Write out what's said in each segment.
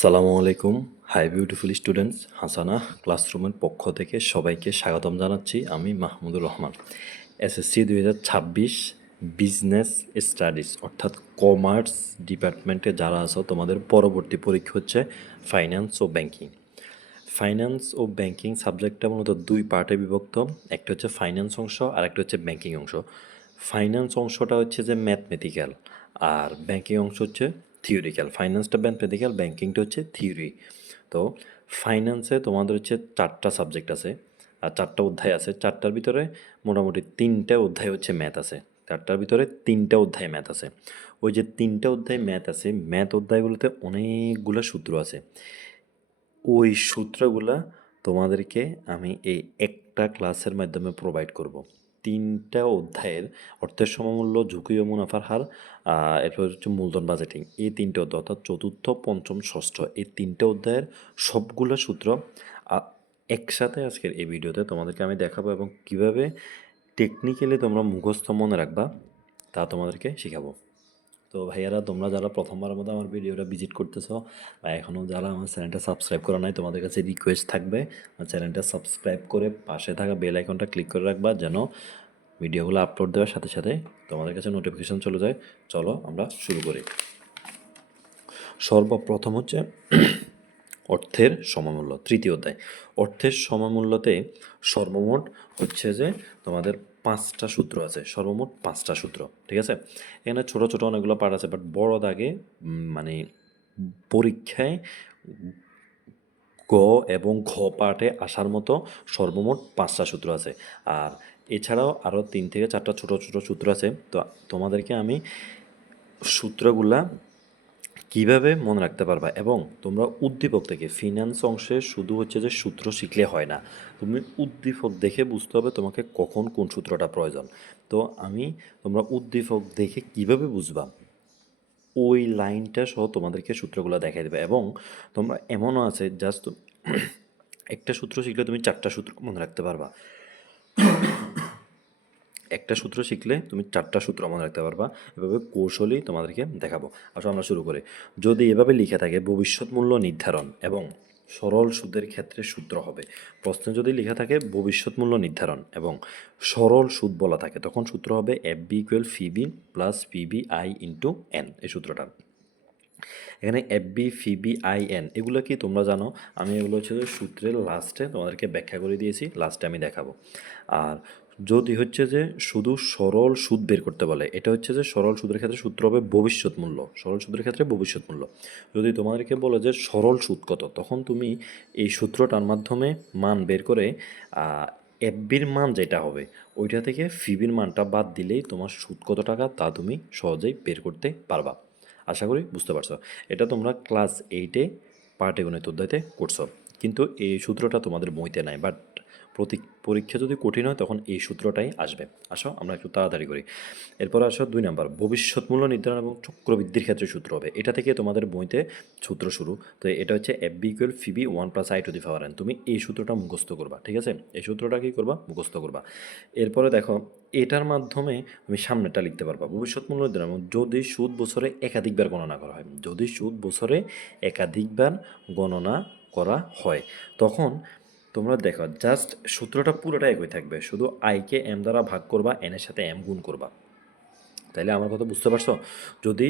সালামু আলাইকুম। Hi beautiful students, হাসানা ক্লাসরুমের পক্ষ থেকে সবাইকে স্বাগতম জানাচ্ছি। আমি Mahmudur Rahman. SSC 2026 business studies অর্থাৎ কমার্স ডিপার্টমেন্টে যারা আছো তোমাদের পরবর্তী পরীক্ষা হচ্ছে ফাইন্যান্স ও ব্যাংকিং। ফাইন্যান্স ও ব্যাংকিং সাবজেক্টটা মূলত দুই পার্টে বিভক্ত। একটা হচ্ছে ফাইন্যান্স অংশ আর একটা হচ্ছে ব্যাংকিং অংশ। ফাইন্যান্স অংশটা হচ্ছে যে ম্যাথমেটিক্যাল আর ব্যাংকিং অংশ হচ্ছে থিওরিক্যাল। ফাইন্যান্সটা ম্যাথমেটিক্যাল, ব্যাংকিংটা হচ্ছে থিওরি। তো ফাইন্যান্সে তোমাদের হচ্ছে 4টা সাবজেক্ট আছে আর 4টা অধ্যায় আছে। 4টার ভিতরে মোটামুটি 3টা অধ্যায় হচ্ছে ম্যাথ আছে। 4টার ভিতরে 3টা অধ্যায় ম্যাথ আছে। ওই যে 3টা অধ্যায় ম্যাথ আছে, ম্যাথ অধ্যায়গুলোতে অনেকগুলো সূত্র আছে। ওই সূত্রগুলা তোমাদেরকে আমি এই একটা ক্লাসের মাধ্যমে প্রোভাইড করব। 3টা অধ্যায়ের অর্থের সমমূল্য, ঝুঁকি ও মুনাফার হার, এরপর হচ্ছে মূলধন বাজেটিং। এই 3টে অধ্যায় অর্থাৎ চতুর্থ, পঞ্চম, ষষ্ঠ এই 3টে অধ্যায়ের সবগুলো সূত্র একসাথে আজকের এই ভিডিওতে তোমাদেরকে আমি দেখাবো এবং কিভাবে টেকনিক্যালি তোমরা মুখস্থ মনে রাখবা তা তোমাদেরকে শেখাবো। তো ভাইয়ারা, তোমরা যারা প্রথমবারের মতো আমার ভিডিওটা ভিজিট করতেছো বা এখনও যারা আমার চ্যানেলটা সাবস্ক্রাইব করা নাই, তোমাদের কাছে রিকোয়েস্ট থাকবে আমার চ্যানেলটা সাবস্ক্রাইব করে পাশে থাকা বেল আইকনটা ক্লিক করে রাখবা, যেন ভিডিওগুলো আপলোড দেওয়ার সাথে সাথে তোমাদের কাছে নোটিফিকেশন চলে যায়। চলো আমরা শুরু করি। সর্বপ্রথম হচ্ছে অর্থের সমমূল্য, তৃতীয় অধ্যায়। অর্থের সমমূল্যতে সর্বমোট হচ্ছে যে তোমাদের 5টা সূত্র আছে, সর্বমোট 5টা সূত্র, ঠিক আছে। এখানে ছোট ছোট অনেকগুলো পার্ট আছে, বাট বড় দাগে মানে পরীক্ষায় গ এবং ঘ পার্টে আসার মতো সর্বমোট 5টা সূত্র আছে। আর এছাড়াও আরও 3 থেকে 4টা ছোট ছোট সূত্র আছে। তো তোমাদেরকে আমি সূত্রগুলা কিভাবে মনে রাখতে পারবা, এবং তোমরা উদ্দীপক থেকে ফিনান্স অংশে শুধু হচ্ছে যে সূত্র শিখলে হয় না, তুমি উদ্দীপক দেখে বুঝতে হবে তোমাকে কখন কোন সূত্রটা প্রয়োজন। তো তোমরা উদ্দীপক দেখে কিভাবে বুঝবা ওই লাইনটা সহ তোমাদেরকে সূত্রগুলো দেখাই দেবে। এবং তোমরা এমনও আছে জাস্ট একটা সূত্র শিখলে তুমি 4টা সূত্র মনে রাখতে পারবা। একটা সূত্র শিখলে তুমি 4টা সূত্র মনে রাখতে পারবা। এভাবে কৌশলী তোমাদেরকে দেখাবো। আসলে আমরা শুরু করি। যদি এভাবে লিখে থাকে ভবিষ্যৎ মূল্য নির্ধারণ এবং সরল সুদের ক্ষেত্রে সূত্র হবে। প্রশ্নে যদি লেখা থাকে ভবিষ্যৎ মূল্য নির্ধারণ এবং সরল সুদ বলা থাকে, তখন সূত্র হবে F B equal phi B plus P B I into N. এই সূত্রটা এখানে F B phi B I N এগুলো কি তোমরা জানো। আমি এগুলো হচ্ছে যে সূত্রের লাস্টে তোমাদেরকে ব্যাখ্যা করে দিয়েছি, লাস্টে আমি দেখাবো। আর যদি হচ্ছে যে শুধু সরল সুদ বের করতে বলে, এটা হচ্ছে যে সরল সুদের ক্ষেত্রে সূত্র হবে ভবিষ্যৎ মূল্য, সরল সুদের ক্ষেত্রে ভবিষ্যৎ মূল্য। যদি তোমাদেরকে বলে যে সরল সুদ কত, তখন তুমি এই সূত্রটার মাধ্যমে মান বের করে এফবির মান যেটা হবে ওইটা থেকে ফিবির মানটা বাদ দিলেই তোমার সুদ কত টাকা তা তুমি সহজেই বের করতে পারবা। আশা করি বুঝতে পারছো। এটা তোমরা ক্লাস 8-এ পাটিগণিত অধ্যায়তে করছো, কিন্তু এই সূত্রটা তোমাদের বইতে নাই। বাট পরীক্ষা যদি কঠিন হয় তখন এই সূত্রটাই আসবে। আসো আমরা একটু তাড়াতাড়ি করি। এরপর আসো 2 নাম্বার, ভবিষ্যৎ মূল্য নির্ধারণ এবং চক্রবৃদ্ধির ক্ষেত্রে সূত্র হবে। এটা থেকে তোমাদের বইতে সূত্র শুরু। তো এটা হচ্ছে F B equal phi B 1 plus I to the power N. তুমি এই সূত্রটা মুখস্থ করবা, ঠিক আছে। এই সূত্রটা কি করবা, মুখস্থ করবা। এরপরে দেখো এটার মাধ্যমে তুমি সামনেটা লিখতে পারবা। ভবিষ্যৎ মূল্য নির্ধারণ যদি সুদ বছরে একাধিকবার গণনা করা হয়, যদি সুদ বছরে একাধিকবার গণনা করা হয়, তখন তোমরা দেখো জাস্ট সূত্রটা পুরোটা একই থাকবে, শুধু আইকে এম দ্বারা ভাগ করবা, এনের সাথে এম গুণ করবা। তাইলে আমার কথা বুঝতে পারছো। যদি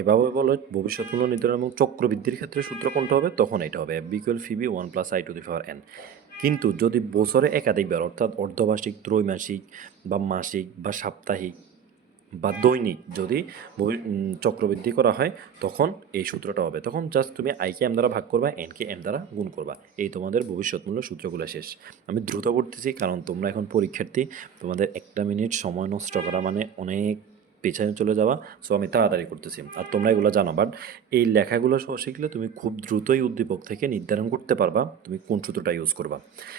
এভাবে বলো ভবিষ্যৎ মূল্য নির্ধারণ এবং চক্রবৃদ্ধির ক্ষেত্রে সূত্র কোনটা হবে, তখন এটা হবে F B equal FB 1 plus I to the power N. কিন্তু যদি বছরে একাধিকবার অর্থাৎ অর্ধবার্ষিক, ত্রৈমাসিক বা মাসিক বা সাপ্তাহিক বা দৈনিক যদি চক্রবৃদ্ধি করা হয়, তখন এই সূত্রটা হবে। তখন জাস্ট তুমি আইকে এম দ্বারা ভাগ করবা, এনকে এম দ্বারা গুণ করবা। এই তোমাদের ভবিষ্যৎ মূল্য সূত্রগুলো শেষ। আমি দ্রুত পড়তেছি কারণ তোমরা এখন পরীক্ষার্থী, তোমাদের 1টা মিনিট সময় নষ্ট করা মানে অনেক পেছনে চলে যাওয়া। সো আমি তাড়াতাড়ি করতেছি আর তোমরা এগুলো জানো। বাট এই লেখাগুলো সহ শিখলে তুমি খুব দ্রুতই উদ্দীপক থেকে নির্ধারণ করতে পারবা তুমি কোন সূত্রটা ইউজ করবা।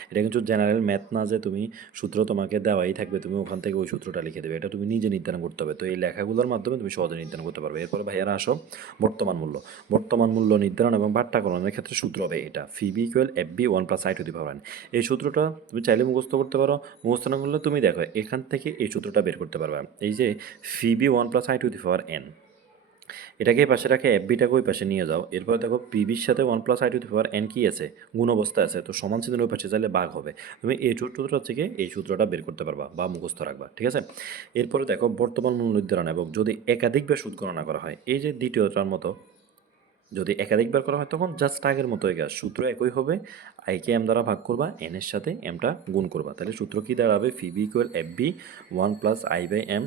এটা কিন্তু জেনারেল ম্যাথ না যে তুমি সূত্র তোমাকে দেওয়াই থাকবে, তুমি ওখান থেকে ওই সূত্রটা লিখে দেবে। এটা তুমি নিজে নির্ধারণ করতে হবে। তো এই লেখাগুলোর মাধ্যমে তুমি সহজে নির্ধারণ করতে পারবে। এরপরে ভাইয়ারা আসো বর্তমান মূল্য। বর্তমান মূল্য নির্ধারণ এবং ভাট্টাকরণের ক্ষেত্রে সূত্র হবে এটা F B equal F B 1 plus I to the power N. এই সূত্রটা তুমি চাইলে মুখস্থ করতে পারো, মুখস্থ না করলে তুমি দেখো এখান থেকে এই সূত্রটা বের করতে পারবে। এই যে F B 1 plus I to the power N, এটাকে এই পাশে রাখে এফবিটাকে ওই পাশে নিয়ে যাও। এরপর দেখো পিবির সাথে 1+i⁴n কি আছে, গুণ অবস্থা আছে, তো সমান চিহ্নের ওই পাশে চাইলে ভাগ হবে। তুমি এই সূত্রটা থেকে এই সূত্রটা বের করতে পারবা বা মুখস্থ রাখবা, ঠিক আছে। এরপরে দেখো বর্তমান মূল্য নির্ধারণ এবং যদি একাধিকবার সুদ গণনা করা হয়, এই যে দ্বিতীয়টার মতো যদি একাধিকবার করা হয় তখন জাস্ট আগের মতোই কাজ, সূত্র একই হবে। আইকে এম দ্বারা ভাগ করবা, এন এর সাথে এমটা গুণ করবা, তাহলে সূত্র কি দাঁড়াবে, FB equal F B 1+i/m⁴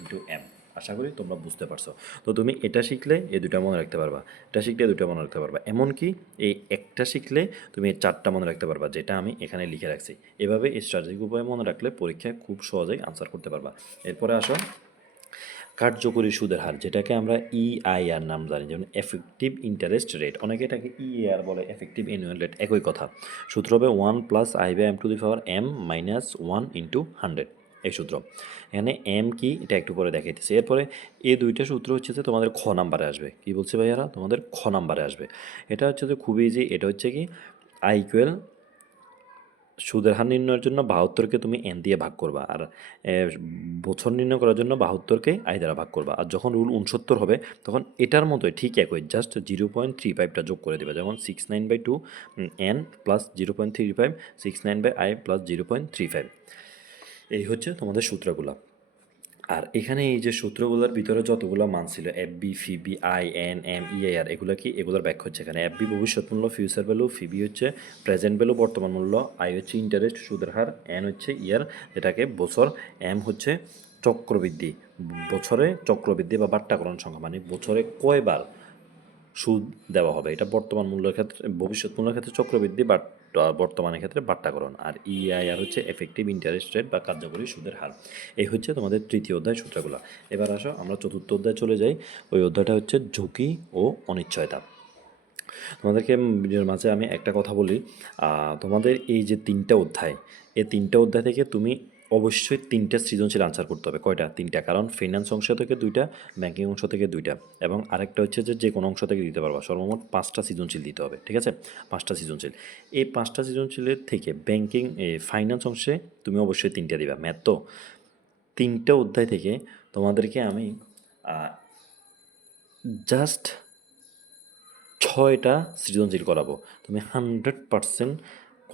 into M. আশা করি তোমরা বুঝতে পারছো। তো তুমি এটা শিখলে এই দুটা মনে রাখতে পারবা, এটা শিখলে দুটা মনে রাখতে পারবা, এমনকি এই একটা শিখলে তুমি এই চারটা মনে রাখতে পারবা, যেটা আমি এখানে লিখে রাখছি। এভাবে এই স্ট্র্যাটেজিক উপায়ে মনে রাখলে পরীক্ষায় খুব সহজেই আনসার করতে পারবা। এরপরে আসো কার্যকরী সুদের হার, যেটাকে আমরা ইআইআর নাম জানি, যেমন এফেক্টিভ ইন্টারেস্ট রেট, অনেকে এটাকে ইএআর বলে, এফেক্টিভ অ্যানুয়াল রেট, একই কথা। সূত্র হবে 1+i/m⁴ ইন্টু 100, এই সূত্র। এখানে এম কি এটা একটু পরে দেখাইতেছে। এরপরে এই দুইটা সূত্র হচ্ছে যে তোমাদের খ নাম্বারে আসবে। কি বলছে ভাইয়ারা, তোমাদের খ নাম্বারে আসবে। এটা হচ্ছে যে খুবই ইজি, এটা হচ্ছে কি আই ইকুয়াল সুদের হার নির্ণয়ের জন্য 72কে তুমি এন দিয়ে ভাগ করবা, আর বছর নির্ণয় করার জন্য 72কে আই দ্বারা ভাগ করবা। আর যখন রুল 69 হবে তখন এটার মতোই ঠিক একই, জাস্ট 0.35টা যোগ করে দেবে, যেমন 69/2 এন প্লাস 0.35 69/i প্লাস 0.35। এই হচ্ছে তোমাদের সূত্রগুলা। আর এখানে এই যে সূত্রগুলোর ভিতরে যতগুলো মান ছিল, F B, phi B, I, N, M, EIR, এগুলো কি, এগুলোর ব্যাখ্যা হচ্ছে এখানে। এফ বি ভবিষ্যৎ মূল্য ফিউচার ভ্যালু, ফিবি হচ্ছে প্রেজেন্ট ভ্যালু বর্তমান মূল্য, আই হচ্ছে ইন্টারেস্ট সুদের হার, এন হচ্ছে ইয়ার যেটাকে বছর, এম হচ্ছে চক্রবৃদ্ধি, বছরে চক্রবৃদ্ধি বা বাট্টাকরণ সংখ্যা, মানে বছরে কয়বার সুদ দেওয়া হবে, এটা বর্তমান মূল্যের ক্ষেত্রে, ভবিষ্যৎ মূল্যের ক্ষেত্রে চক্রবৃদ্ধি, বাট বর্তমানের ক্ষেত্রে বাট্টাকরণ। আর ইআইআর হচ্ছে এফেক্টিভ ইন্টারেস্ট রেট বা কার্যকরী সুদের হার। এই হচ্ছে তোমাদের তৃতীয় অধ্যায় সূত্রগুলো। এবার আসো আমরা চতুর্থ অধ্যায় চলে যাই। ওই অধ্যায়টা হচ্ছে ঝুঁকি ও অনিশ্চয়তা। তোমাদেরকে ভিডিওর মাঝে আমি একটা কথা বলি, তোমাদের এই যে তিনটা অধ্যায়, এই তিনটা অধ্যায় থেকে তুমি অবশ্যই তিনটা সৃজনশীল আনসার করতে হবে। কয়টা? তিনটা, কারণ ফিনান্স অংশ থেকে দুইটা, ব্যাংকিং অংশ থেকে দুইটা, এবং আরেকটা হচ্ছে যে কোনো অংশ থেকে দিতে পারবা। সর্বমোট 5টা সৃজনশীল দিতে হবে, ঠিক আছে? 5টা সৃজনশীল। এই 5টা সৃজনশীলের থেকে ব্যাংকিং ফাইন্যান্স অংশে তুমি অবশ্যই 3টা দিবা। ম্যাথ তো 3টা অধ্যায় থেকে তোমাদেরকে আমি জাস্ট 6টা সৃজনশীল করাবো। তুমি 100%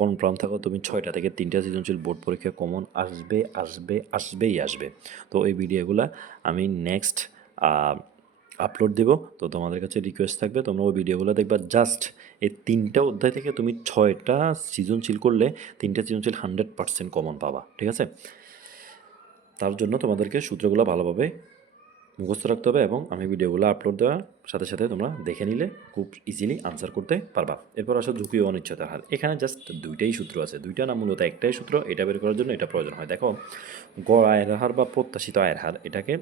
কনফার্ম থাকো, তুমি 6টা থেকে 3টা সৃজনশীল বোর্ড পরীক্ষায় কমন আসবে, আসবে, আসবেই আসবে। তো এই ভিডিওগুলো আমি নেক্সট আপলোড দেব। তো তোমাদের কাছে রিকোয়েস্ট থাকবে তোমরা ওই ভিডিওগুলো দেখবা। জাস্ট এই 3টা অধ্যায় থেকে তুমি 6টা সৃজনশীল করলে 3টা সৃজনশীল 100% কমন পাবা, ঠিক আছে? তার জন্য তোমাদেরকে সূত্রগুলো ভালোভাবে মুখস্থ রাখতে হবে, এবং আমি ভিডিওগুলো আপলোড দেওয়ার সাথে সাথে তোমরা দেখে নিলে খুব ইজিলি আনসার করতে পারবা। এরপর আসো ঝুঁকি ও অনিশ্চয়তার হার। এখানে জাস্ট দুইটাই সূত্র আছে, দুইটা না, মূলত একটাই সূত্র, এটা বের করার জন্য এটা প্রয়োজন হয়। দেখো, গড় আয়ের হার বা প্রত্যাশিত আয়ের হার, এটাকে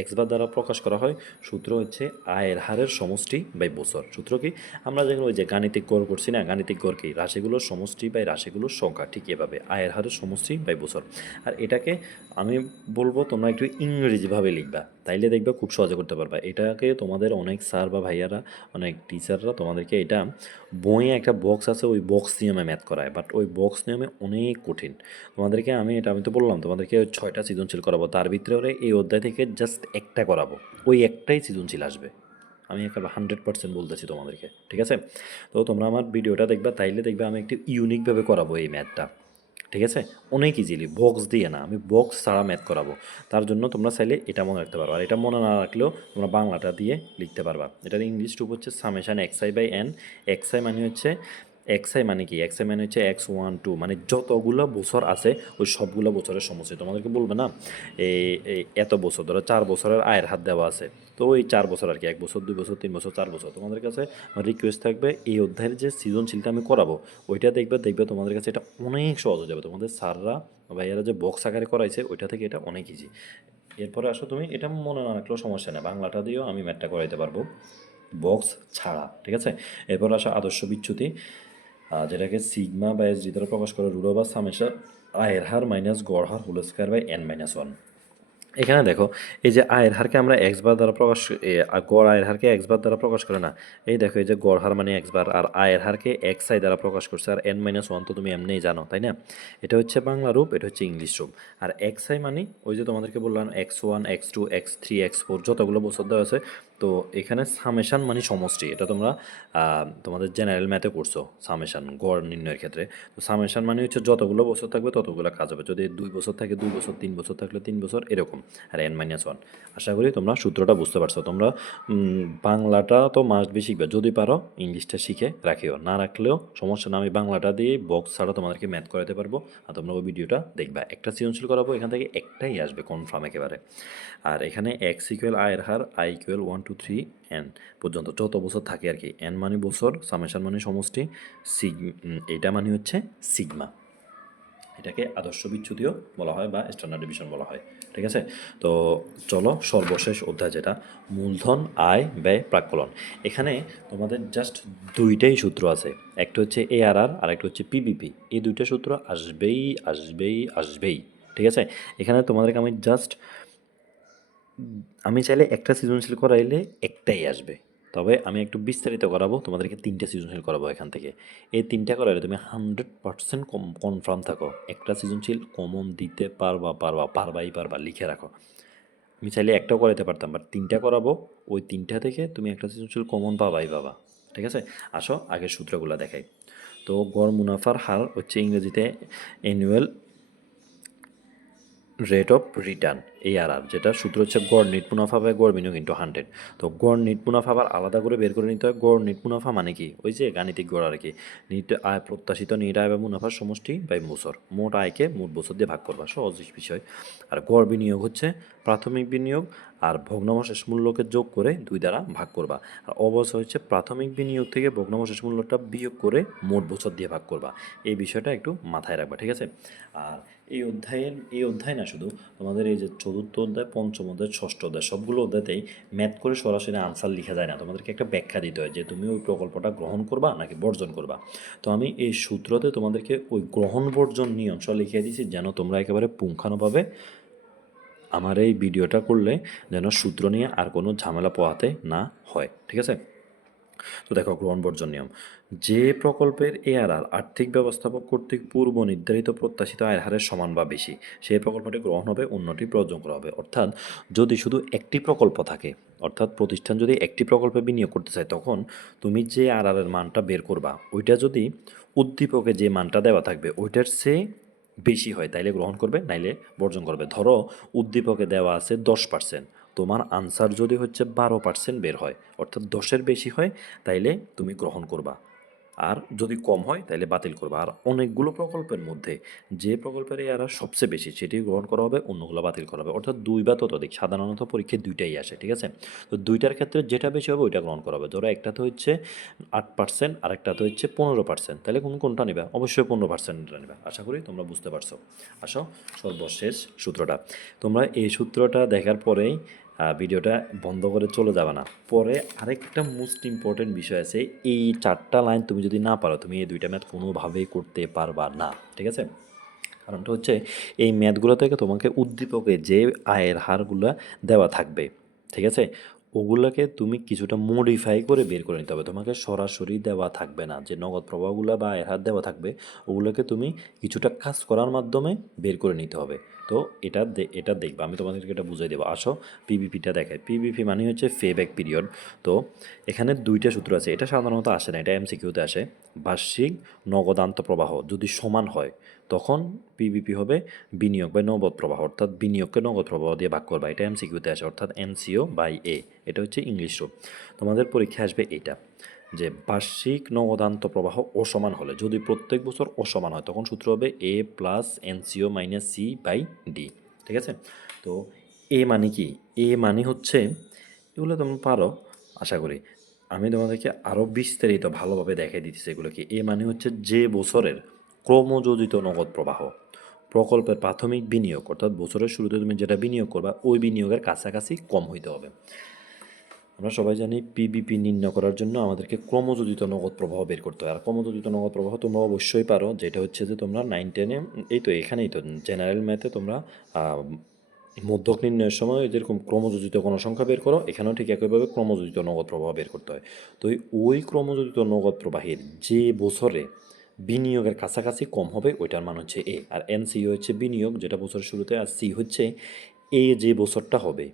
এক্স বার দ্বারা প্রকাশ করা হয়। সূত্র হচ্ছে আয়ের হারের সমষ্টি বাই বছর। সূত্র কি, আমরা যেগুলো ওই যে গাণিতিক গড় করছি না, গাণিতিক গড় কি, রাশিগুলোর সমষ্টি বাই রাশিগুলোর সংখ্যা, ঠিক এভাবে আয়ের হারের সমষ্টি বাই বছর। আর এটাকে আমি বলবো তোমরা একটু ইংরেজিভাবে লিখবা, তাইলে দেখবে খুব সহজে করতে পারবা। এটাকে তোমাদের অনেক স্যার বা ভাইয়ারা, অনেক টিচাররা তোমাদেরকে এটা বইয়ে একটা বক্স আছে, ওই বক্স নিয়মে ম্যাথ করায়, বাট ওই বক্স নিয়মে অনেক কঠিন। তোমাদেরকে আমি তো বললাম তোমাদেরকে 6টা সৃজনশীল করাবো, তার ভিতরে এই অধ্যায় থেকে জাস্ট একটা করাবো, ওই একটাই সৃজনশীল আসবে। আমি একটা 100% বলতেছি তোমাদেরকে, ঠিক আছে? তো তোমরা আমার ভিডিওটা দেখবা, তাইলে দেখবে আমি একটু ইউনিকভাবে করাবো এই ম্যাথটা, ঠিক আছে? অনেক ইজিলি, বক্স দিয়ে না, আমি বক্স ছাড়া ম্যাথ করাবো। তার জন্য তোমরা চাইলে এটা মনে রাখতে পারো, আর এটা মনে না রাখলেও তোমরা বাংলাটা দিয়ে লিখতে পারবা। এটার ইংলিশ রূপ হচ্ছে সামেশান xi/n। xi মানে হচ্ছে, xi মানে কি, xi মানে হচ্ছে x1 2, মানে যতগুলো বছর আছে ওই সবগুলো বছরের সমষ্টি। তোমাদেরকে বলবে না এই এত বছর, ধরো 4 বছরের আয়ের হাত দেওয়া আছে, তো ওই 4 বছর আর কি, 1 বছর 2 বছর 3 বছর 4 বছর। তোমাদের কাছে আমার রিকোয়েস্ট থাকবে এই অধ্যায়ের যে সৃজনশীলটা আমি করাবো ওইটা দেখবে তোমাদের কাছে এটা অনেক সহজ হয়ে যাবে। তোমাদের স্যাররা ভাইয়ারা যে বক্স আকারে করাইছে ওইটা থেকে এটা অনেক ইজি। এরপরে আসো, তুমি এটা মনে না রাখলেও সমস্যা নেই, বাংলাটা দিয়েও আমি ম্যাথটা করাইতে পারবো বক্স ছাড়া, ঠিক আছে? এরপর আসো আদর্শ বিচ্যুতি, যেটাকে সিগমা বা এস দ্বারা প্রকাশ করে, রুট ওভার সামেশন আয়ের হার মাইনাস গড় হার হোল স্কয়ার বাই n-1। এখানে দেখো এই যে আয়ের হারকে আমরা এক্স বার দ্বারা প্রকাশ গড় আয়ের হারকে এক্স বার দ্বারা প্রকাশ করে না। এই দেখো এই যে গড় হার মানে এক্স বার, আর আয়ের হারকে এক্স আই দ্বারা প্রকাশ করছে, আর n-1 তো তুমি এমনিই জানো তাই না। এটা হচ্ছে বাংলা রূপ, এটা হচ্ছে ইংলিশ রূপ। আর এক্স আই মানে ওই যে তোমাদেরকে বললাম x1 x2 x3 x4 যতগুলো বছর দেওয়া আছে। তো এখানে সামেশান মানে সমষ্টি, এটা তোমরা তোমাদের জেনারেল ম্যাথে করছো সামেশান গড় নির্ণয়ের ক্ষেত্রে। তো সামেশান মানে হচ্ছে যতগুলো বছর থাকবে ততগুলো কাজ হবে, যদি 2 বছর থাকে 2 বছর, 3 বছর থাকলে 3 বছর, এরকম। আর n-1। আশা করি তোমরা সূত্রটা বুঝতে পারছো। তোমরা বাংলাটা তো মাস্ট বি শিখবে, যদি পারো ইংলিশটা শিখে রাখিও, না রাখলেও সমস্যা না, আমি বাংলাটা দিয়ে বক্স ছাড়া তোমাদেরকে ম্যাথ করাতে পারবো। আর তোমরা ওই ভিডিওটা দেখবা, একটা সৃজনশীল করাবো, এখান থেকে একটাই আসবে কনফার্ম একেবারে। আর এখানে এক্স ইকুয়াল আয়ের হার, আই ইকুয়াল 1 2 3 n পর্যন্ত যত বছর থাকে আর কি। n মানে বছর, সামেশন মানে সমষ্টি, এইটা মানে হচ্ছে সিগমা। এটাকে আদর্শ বিচ্যুতিও বলা হয় বা স্ট্যান্ডার্ড ডিভিশন বলা হয়। ঠিক আছে, তো চলো সর্বশেষ অধ্যায় যেটা মূলধন, আয়, ব্যয়, প্রাক্কলন। এখানে তোমাদের জাস্ট দুইটাই সূত্র আছে, একটা হচ্ছে ARR আর একটা হচ্ছে পিবিপি। এই দুইটা সূত্র আসবেই আসবেই আসবেই। ঠিক আছে, এখানে তোমাদেরকে আমি চাইলে একটা সৃজনশীল করাইলে একটাই আসবে, তবে আমি একটু বিস্তারিত করাবো, তোমাদেরকে 3টা সৃজনশীল করাবো এখান থেকে। এই 3টা করাইলে তুমি 100% কনফার্ম থাকো একটা সৃজনশীল কমন দিতে পারবা, লিখে রাখো। আমি চাইলে একটাও করাইতে পারতাম, বাট 3টা করাবো, ওই 3টা থেকে তুমি একটা সৃজনশীল কমন পাবা। ঠিক আছে, আসো আগের সূত্রগুলো দেখাই। তো গড় মুনাফার হার হচ্ছে ইংরেজিতে annual rate of return, ARR, যেটা সূত্র হচ্ছে গড় নেট মুনাফা বাই গড় বিনিয়োগ ইন্টু 100। তো গড় নেট মুনাফা আবার আলাদা করে বের করে নিতে হয়। গড় নেট মুনাফা মানে কি, ওই যে গাণিতিক গড় আর কি। নিট আয়, প্রত্যাশিত নিট আয় বা মুনাফার সমষ্টি বাই বছর, মোট আয়কে মোট বছর দিয়ে ভাগ করবা, সহজ বিষয়। আর গড় বিনিয়োগ হচ্ছে প্রাথমিক বিনিয়োগ আর ভগ্নাবশেষ মূল্যকে যোগ করে 2 দ্বারা ভাগ করবা। আর অবশ্যই হচ্ছে প্রাথমিক বিনিয়োগ থেকে ভগ্নাবশেষ মূল্যটা বিয়োগ করে মোট বছর দিয়ে ভাগ করবা। এই বিষয়টা একটু মাথায় রাখবা, ঠিক আছে। আর এই অধ্যায় না শুধু তোমাদের এই যে চতুর্থ অধ্যায়, পঞ্চম অধ্যায়, ষষ্ঠ অধ্যায়, সবগুলো অধ্যায়তেই ম্যাথ করে সরাসরি আনসার লেখা যায় না, তোমাদেরকে একটা ব্যাখ্যা দিতে হয় যে তুমি ওই প্রকল্পটা গ্রহণ করবা নাকি বর্জন করবা। তো আমি এই সূত্রতে তোমাদেরকে ওই গ্রহণ বর্জন নিয়মটা লিখিয়ে দিয়েছি, যেন তোমরা একেবারে পুঙ্খানুভাবে আমার এই ভিডিওটা করলে যেন সূত্র নিয়ে আর কোনো ঝামেলা পোহাতে না হয়। ঠিক আছে, তো দেখো গ্রহণ বর্জন নিয়ম, যে প্রকল্পের ARR আর্থিক ব্যবস্থাপক কর্তৃক পূর্ব নির্ধারিত প্রত্যাশিত আয়ের হারের সমান বা বেশি, সেই প্রকল্পটি গ্রহণ হবে, অন্যটি বর্জন করা হবে। অর্থাৎ যদি শুধু একটি প্রকল্প থাকে, অর্থাৎ প্রতিষ্ঠান যদি একটি প্রকল্পে বিনিয়োগ করতে চায়, তখন তুমি যে ARR এর মানটা বের করবা, ওইটা যদি উদ্দীপকে যে মানটা দেওয়া থাকবে ওইটার চেয়ে বেশি হয় তাইলে গ্রহণ করবে, নাইলে বর্জন করবে। ধরো উদ্দীপকে দেওয়া আছে 10%, তোমার আনসার যদি হচ্ছে 12% বের হয়, অর্থাৎ 10-এর বেশি হয়, তাইলে তুমি গ্রহণ করবা। আর যদি কম হয় তাহলে বাতিল করবা। আর অনেকগুলো প্রকল্পের মধ্যে যে প্রকল্পের এরা সবচেয়ে বেশি সেটি গ্রহণ করা হবে, অন্যগুলো বাতিল করা হবে। অর্থাৎ 2 বা ততোধিক, সাধারণত পরীক্ষায় 2টাই আসে। ঠিক আছে, তো 2টার ক্ষেত্রে যেটা বেশি হবে ওইটা গ্রহণ করা হবে। ধরো একটাতে হচ্ছে 8% আর একটাতে হচ্ছে 15%, তাহলে কোনটা নেবে? অবশ্যই 15%টা নেবে। আশা করি তোমরা বুঝতে পারছো। আসো সর্বশেষ সূত্রটা, তোমরা এই সূত্রটা দেখার পরেই ভিডিওটা বন্ধ করে চলে যাবে না। পরে আরেকটা মোস্ট ইম্পর্টেন্ট বিষয় আছে, এই 4টা লাইন তুমি যদি না পারো, তুমি এই 2টা ম্যাথ কোনোভাবেই করতে পারবা না। ঠিক আছে, কারণটা হচ্ছে এই ম্যাথগুলো থেকে তোমাকে উদ্দীপকে যে আয়ের হারগুলো দেওয়া থাকবে, ঠিক আছে, ওগুলোকে তুমি কিছুটা মডিফাই করে বের করে নিতে হবে। তোমাকে সরাসরি দেওয়া থাকবে না, যে নগদ প্রবাহগুলো বা আয়ের হার দেওয়া থাকবে, ওগুলোকে তুমি কিছুটা কাজ করার মাধ্যমে বের করে নিতে হবে। তো এটা দেখবা, আমি তোমাদেরকে এটা বুঝিয়ে দেবো। আসো পিবিপিটা দেখায়। পিবিপি মানে হচ্ছে পে ব্যাক পিরিয়ড। তো এখানে 2টা সূত্র আছে, এটা সাধারণত আসে না, এটা MCQতে আসে। বার্ষিক নগদান্ত প্রবাহ যদি সমান হয়, তখন পিবিপি হবে বিনিয়োগ বা নগদ প্রবাহ, অর্থাৎ বিনিয়োগকে নগদ প্রবাহ দিয়ে ভাগ করবা। এটা MCQতে আসে, অর্থাৎ NCO/A। এটা হচ্ছে ইংলিশ রূপ। তোমাদের পরীক্ষায় আসবে এটা, যে বার্ষিক নগদান্ত প্রবাহ অসমান হলে, যদি প্রত্যেক বছর অসমান হয়, তখন সূত্র হবে A প্লাস NCO-C/D। ঠিক আছে, তো এ মানে কি? এ মানে হচ্ছে, এগুলো তোমরা পারো আশা করি, আমি তোমাদেরকে আরও বিস্তারিত ভালোভাবে দেখাই দিতেছি এগুলো কি। এ মানে হচ্ছে যে বছরের ক্রমযোজিত নগদ প্রবাহ প্রকল্পের প্রাথমিক বিনিয়োগ, অর্থাৎ বছরের শুরুতে তুমি যেটা বিনিয়োগ করবা ওই বিনিয়োগের কাছাকাছি কম হইতে হবে। আমরা সবাই জানি পিবিপি নির্ণয় করার জন্য আমাদেরকে ক্রমযোজিত নগদ প্রবাহ বের করতে হয়। আর ক্রমযোজিত নগদ প্রবাহ তোমরা অবশ্যই পারো, যেটা হচ্ছে যে তোমরা 9-10-এ, এই তো এখানেই তো জেনারেল ম্যাথে তোমরা মধ্যক নির্ণয়ের সময় যেরকম ক্রমযোজিত কোনো সংখ্যা বের করো, এখানেও ঠিক একইভাবে ক্রমযোজিত নগদ প্রবাহ বের করতে হয়। তো ওই ক্রমযোজিত নগদ প্রবাহের যে বছরে বিনিয়োগের কাছাকাছি কম হবে ওইটার মান হচ্ছে এ, আর এনসিও হচ্ছে বিনিয়োগ যেটা বছরের শুরুতে, আর সি হচ্ছে এ যে বছরটা হবে,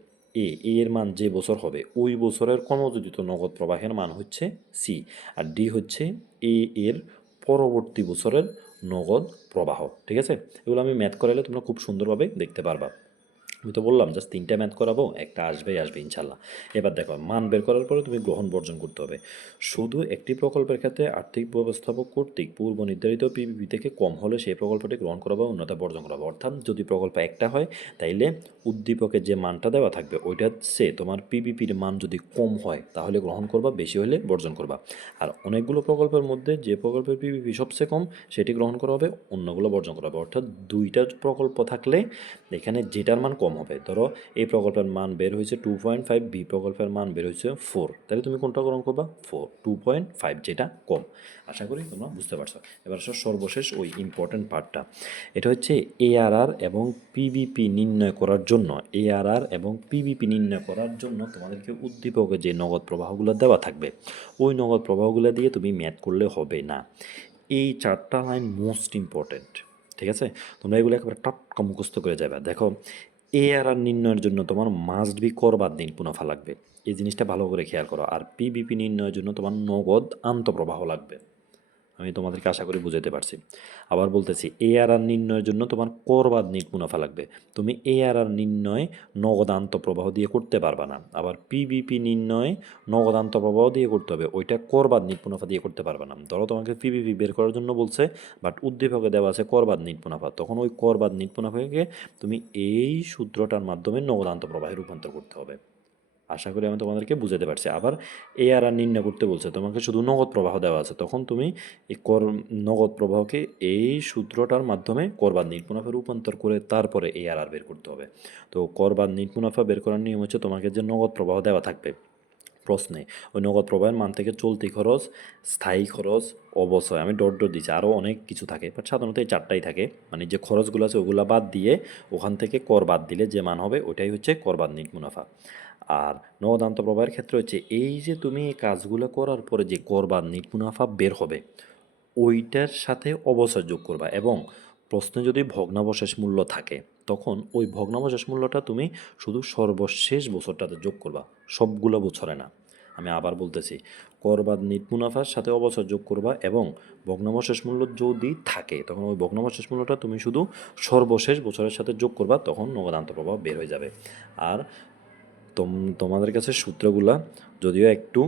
এর মান যে বছর হবে ওই বছরের ক্রমযোজিত নগদ প্রবাহের মান হচ্ছে সি, আর ডি হচ্ছে এর পরবর্তী বছরের নগদ প্রবাহ। ঠিক আছে, এগুলো আমি ম্যাথ করালে তোমরা খুব সুন্দরভাবে দেখতে পারবা। আমি তো বললাম জাস্ট 3টা ম্যাথ করাবো, একটা আসবে ইনশাল্লাহ। এবার দেখো, মান বের করার পরে তুমি গ্রহণ বর্জন করতে হবে। শুধু একটি প্রকল্পের ক্ষেত্রে আর্থিক ব্যবস্থাপক কর্তৃক পূর্ব নির্ধারিত পিপিপি থেকে কম হলে সেই প্রকল্পটি গ্রহণ করা বা অন্যথা বর্জন করা হবে। অর্থাৎ যদি প্রকল্প একটা হয় তাইলে উদ্দীপকের যে মানটা দেওয়া থাকবে ওইটা সে তোমার পিপিপির মান যদি কম হয় তাহলে গ্রহণ করবা, বেশি হলে বর্জন করবা। আর অনেকগুলো প্রকল্পের মধ্যে যে প্রকল্পের পিপিপি সবচেয়ে কম সেটি গ্রহণ করা হবে, অন্যগুলো বর্জন করা হবে। অর্থাৎ 2টা প্রকল্প থাকলে এখানে যেটার মান কম হবে, ধরো এই প্রকল্পের মান বের হয়েছে 2.5, বি প্রকল্পের মান বের হয়েছে 4, তাহলে তুমি কোনটা গ্রহণ করবা? 2.5 যেটা কম। আশা করি তোমরা বুঝতে পারছো। এবার আসো সর্বশেষ ওই ইম্পর্টেন্ট পার্টটা, এটা হচ্ছে এআরআর এবং পিবিপি নির্ণয় করার জন্য। এআরআর এবং পিবিপি নির্ণয় করার জন্য তোমাদেরকে উদ্দীপকে যে নগদ প্রবাহগুলো দেওয়া থাকবে ওই নগদ প্রবাহগুলো দিয়ে তুমি ম্যাথ করলে হবে না। এই 4টা লাইন মোস্ট ইম্পর্টেন্ট। ঠিক আছে, তোমরা এগুলো একেবারে টাটকা মুখস্থ করে যাবে। দেখো, এআরআর নির্ণয়ের জন্য তোমার মাস্ট বি কর বাদ দিন মুনাফা লাগবে, এই জিনিসটা ভালো করে খেয়াল করো। আর পিবিপি নির্ণয়ের জন্য তোমার নগদ আন্তঃপ্রবাহ লাগবে। আমি তোমাদেরকে আশা করি বুঝাতে পারছি। আবার বলতেছি, এআরআর নির্ণয়ের জন্য তোমার কর বাদ নিট মুনাফা লাগবে। তুমি এআরআর নির্ণয় নগদ আন্তঃপ্রবাহ দিয়ে করতে পারবা না। আবার পিবিপি নির্ণয় নগদ আন্তঃপ্রবাহ দিয়ে করতে হবে, ওইটা কর বাদ নিট মুনাফা দিয়ে করতে পারবা না। ধরো তোমাকে পিবিপি বের করার জন্য বলছে, বাট উদ্দীপকে দেওয়া আছে কর বাদ নিট মুনাফা, তখন ওই কর বাদ নিট মুনাফাকে তুমি এই সূত্রটার মাধ্যমে নগদ আন্তঃপ্রবাহে রূপান্তর করতে হবে। আশা করি আমি তোমাদেরকে বুঝাতে পারছি। আবার এআরআর নির্ণয় করতে বলছে, তোমাকে শুধু নগদ প্রবাহ দেওয়া আছে, তখন তুমি এই নগদ প্রবাহকে এই সূত্রটার মাধ্যমে কর বাদ নিট মুনাফা রূপান্তর করে তারপরে এআরআর বের করতে হবে। তো কর বাদ নিট মুনাফা বের করার নিয়ম হচ্ছে, তোমাকে যে নগদ প্রবাহ দেওয়া থাকবে প্রশ্নে, ওই নগদ প্রবাহের মান থেকে চলতি খরচ, স্থায়ী খরচ, অবচয়, আমি ডট ডট দিচ্ছি, আরও অনেক কিছু থাকে, বাট সাধারণত এই 4টাই থাকে। মানে যে খরচগুলো আছে ওগুলো বাদ দিয়ে ওখান থেকে কর বাদ দিলে যে মান হবে ওটাই হচ্ছে কর বাদ নিট মুনাফা। আর নগদ আন্তঃপ্রবাহের ক্ষেত্রে হচ্ছে, এই যে তুমি এই কাজগুলো করার পরে যে কর বাদ নিট মুনাফা বের হবে ওইটার সাথে অবচয় যোগ করবা, এবং প্রশ্নে যদি ভগ্নাবশেষ মূল্য থাকে তখন ওই ভগ্নাবশেষ মূল্যটা তুমি শুধু সর্বশেষ বছরটাতে যোগ করবা, সবগুলো বছরে না। আমি আবার বলতেছি, কর বাদ নিট মুনাফার সাথে অবচয় যোগ করবা, এবং ভগ্নাবশেষ মূল্য যদি থাকে তখন ওই ভগ্নাবশেষ মূল্যটা তুমি শুধু সর্বশেষ বছরের সাথে যোগ করবা, তখন নগদ আন্তঃপ্রবাহ বের হয়ে যাবে। আর তোমাদের কাছে সূত্রগুলা যদিও একটু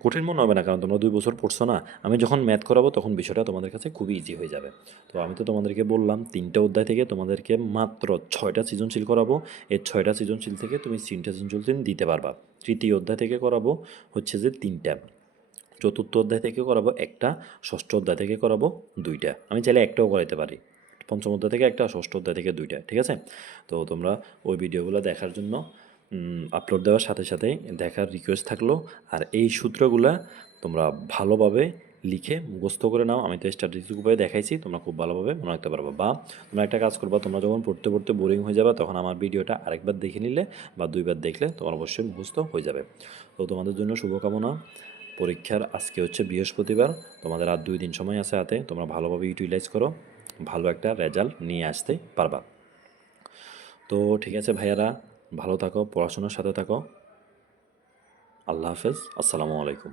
কঠিন মনে হবে না, কারণ তোমরা 2 বছর পড়ছো না। আমি যখন ম্যাথ করাবো তখন বিষয়টা তোমাদের কাছে খুবই ইজি হয়ে যাবে। তো আমি তো তোমাদেরকে বললাম 3টা অধ্যায় থেকে তোমাদেরকে মাত্র 6টা সৃজনশীল করাবো। এই 6টা সৃজনশীল থেকে তুমি 3টা সৃজনশীল দিতে পারবা। তৃতীয় অধ্যায় থেকে করাবো হচ্ছে যে 3টা, চতুর্থ অধ্যায় থেকে করাবো একটা, ষষ্ঠ অধ্যায় থেকে করাবো 2টা। আমি চাইলে একটাও করাইতে পারি, পঞ্চম অধ্যায় থেকে একটা, ষষ্ঠ অধ্যায় থেকে 2টা। ঠিক আছে, তো তোমরা ওই ভিডিওগুলো দেখার জন্য আপলোড দেওয়ার সাথে সাথেই দেখার রিকোয়েস্ট থাকলো। আর এই সূত্রগুলা তোমরা ভালোভাবে লিখে মুখস্থ করে নাও। আমি তো স্ট্র্যাটেজিক উপায়ে দেখাইছি, তোমরা খুব ভালোভাবে মনে রাখতে পারবে। বা তোমরা একটা কাজ করবা, তোমরা যখন পড়তে পড়তে বোরিং হয়ে যাবে তখন আমার ভিডিওটা আরেকবার দেখে নিলে বা 2বার দেখলে তোমার অবশ্যই মুখস্থ হয়ে যাবে। তো তোমাদের জন্য শুভকামনা। পরীক্ষার আজকে হচ্ছে বৃহস্পতিবার, তোমাদের আর 2 দিন সময় আছে হাতে, তোমরা ভালোভাবে ইউটিলাইজ করো, ভালো একটা রেজাল্ট নিয়ে আসতে পারবা। তো ঠিক আছে ভাইয়ারা, ভালো থাকো, পড়াশোনার সাথে থাকো। আল্লাহ হাফেজ, আসসালামু আলাইকুম।